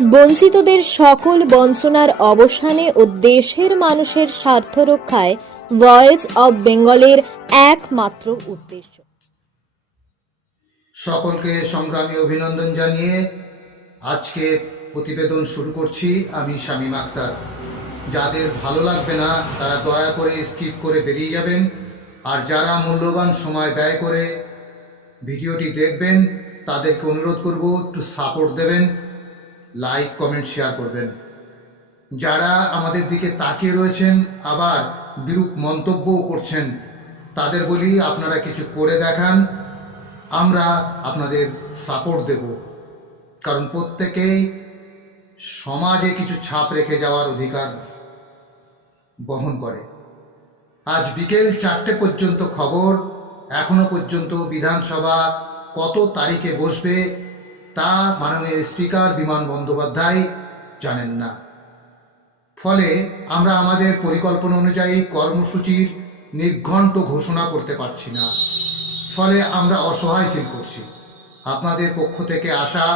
বঞ্চিতদের সকল বঞ্চনার অবসানে ও দেশের মানুষের স্বার্থ রক্ষায় ভয়েস অব বেঙ্গলের একমাত্র উদ্দেশ্য। সকলকে সংগ্রামী অভিনন্দন জানিয়ে আজকে প্রতিবেদন শুরু করছি। আমি শামীম আক্তার। যাদের ভালো লাগবে না তারা দয়া করে স্কিপ করে বেরিয়ে যাবেন, আর যারা মূল্যবান সময় ব্যয় করে ভিডিওটি দেখবেন তাদেরকে অনুরোধ করব একটু সাপোর্ট দেবেন, লাইক কমেন্ট শেয়ার করবেন। যারা আমাদের দিকে তাকিয়ে রয়েছেন আবার বিরূপ মন্তব্যও করছেন তাদের বলি, আপনারা কিছু করে দেখান, আমরা আপনাদের সাপোর্ট দেব। কারণ প্রত্যেকেই সমাজে কিছু ছাপ রেখে যাওয়ার অধিকার বহন করে। আজ বিকেল 4টে পর্যন্ত খবর, এখনো পর্যন্ত বিধানসভা কত তারিখে বসবে তা মাননীয় স্পিকার বিমান বন্দ্যোপাধ্যায় জানেন না। ফলে আমরা আমাদের পরিকল্পনা অনুযায়ী কর্মসূচির নির্ঘণ্ট ঘোষণা করতে পারছি না। ফলে আমরা অসহায় ফিল করছি। আপনাদের পক্ষ থেকে আসা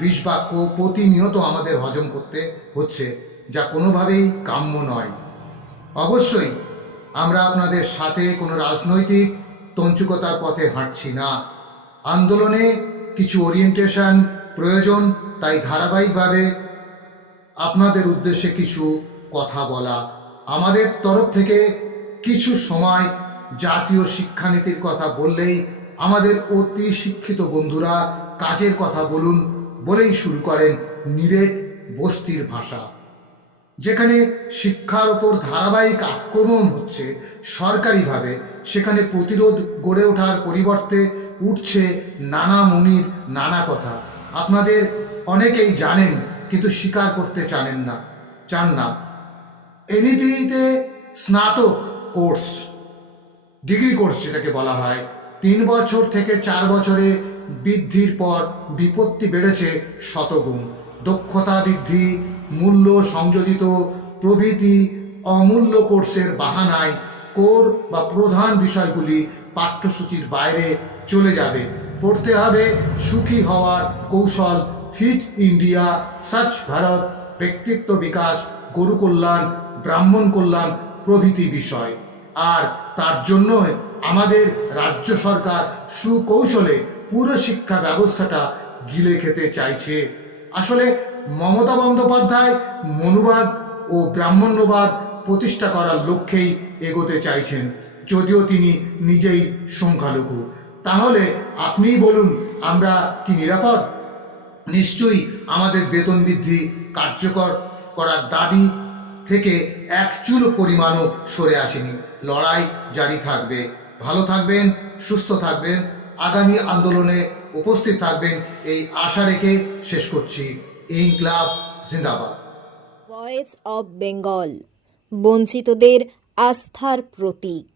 20 বাক্য প্রতিনিয়ত আমাদের হজম করতে হচ্ছে, যা কোনোভাবেই কাম্য নয়। অবশ্যই আমরা আপনাদের সাথে কোনো রাজনৈতিক তঞ্চুকতার পথে হাঁটছি না। আন্দোলনে কিছু ওরিয়েন্টেশন প্রয়োজন, তাই ধারাবাহিকভাবে আপনাদের উদ্দেশ্যে কিছু কথা বলা। আমাদের তরফ থেকে কিছু সময় জাতীয় শিক্ষানীতির কথা বললেই আমাদের অতি শিক্ষিত বন্ধুরা কাজের কথা বলুন বলেই শুরু করেন নিরেট বস্তির ভাষা। যেখানে শিক্ষার ওপর ধারাবাহিক আক্রমণ হচ্ছে সরকারিভাবে, সেখানে প্রতিরোধ গড়ে ওঠার পরিবর্তে উঠছে নানা মুনির নানা কথা। আপনাদের অনেকেই জানেন কিন্তু স্বীকার করতে চান না। এনইপিতে স্নাতক কোর্স, ডিগ্রি কোর্স যেটাকে বলা হয়, 3 বছর থেকে 4 বছরে বৃদ্ধির পর বিপত্তি বেড়েছে শতগুণ। দক্ষতা বৃদ্ধি, মূল্য সংযোজিত প্রভৃতি অমূল্য কোর্সের বাহানায় কোর বা প্রধান বিষয়গুলি পাঠ্যসূচির বাইরে চলে যাবে। পড়তে হবে সুখী হওয়ার কৌশল, ফিট ইন্ডিয়া, স্বচ্ছ ভারত, ব্যক্তিত্ব বিকাশ, গরু কল্যাণ, ব্রাহ্মণ কল্যাণ প্রভৃতি বিষয়। আর তার জন্য আমাদের রাজ্য সরকার সুকৌশলে পুরো শিক্ষা ব্যবস্থাটা গিলে খেতে চাইছে। আসলে মমতা বন্দ্যোপাধ্যায় মনুবাদ ও ব্রাহ্মণ্যবাদ প্রতিষ্ঠা করার লক্ষ্যেই এগোতে চাইছেন, যদিও তিনি নিজেই সংখ্যালঘু। তাহলে আপনিই বলুন, আমরা কি নিরাপদ? নিশ্চয়ই আমাদের বেতন বৃদ্ধি কার্যকর করার দাবি থেকে এক চুল পরিমাণও সরে আসেনি। লড়াই জারি থাকবে। ভালো থাকবেন, সুস্থ থাকবেন, আগামী আন্দোলনে উপস্থিত থাকবেন, এই আশা রেখে শেষ করছি। ইনকলাব জিন্দাবাদ। ভয়েস অব বেঙ্গল বঞ্চিতদের আস্থার প্রতীক।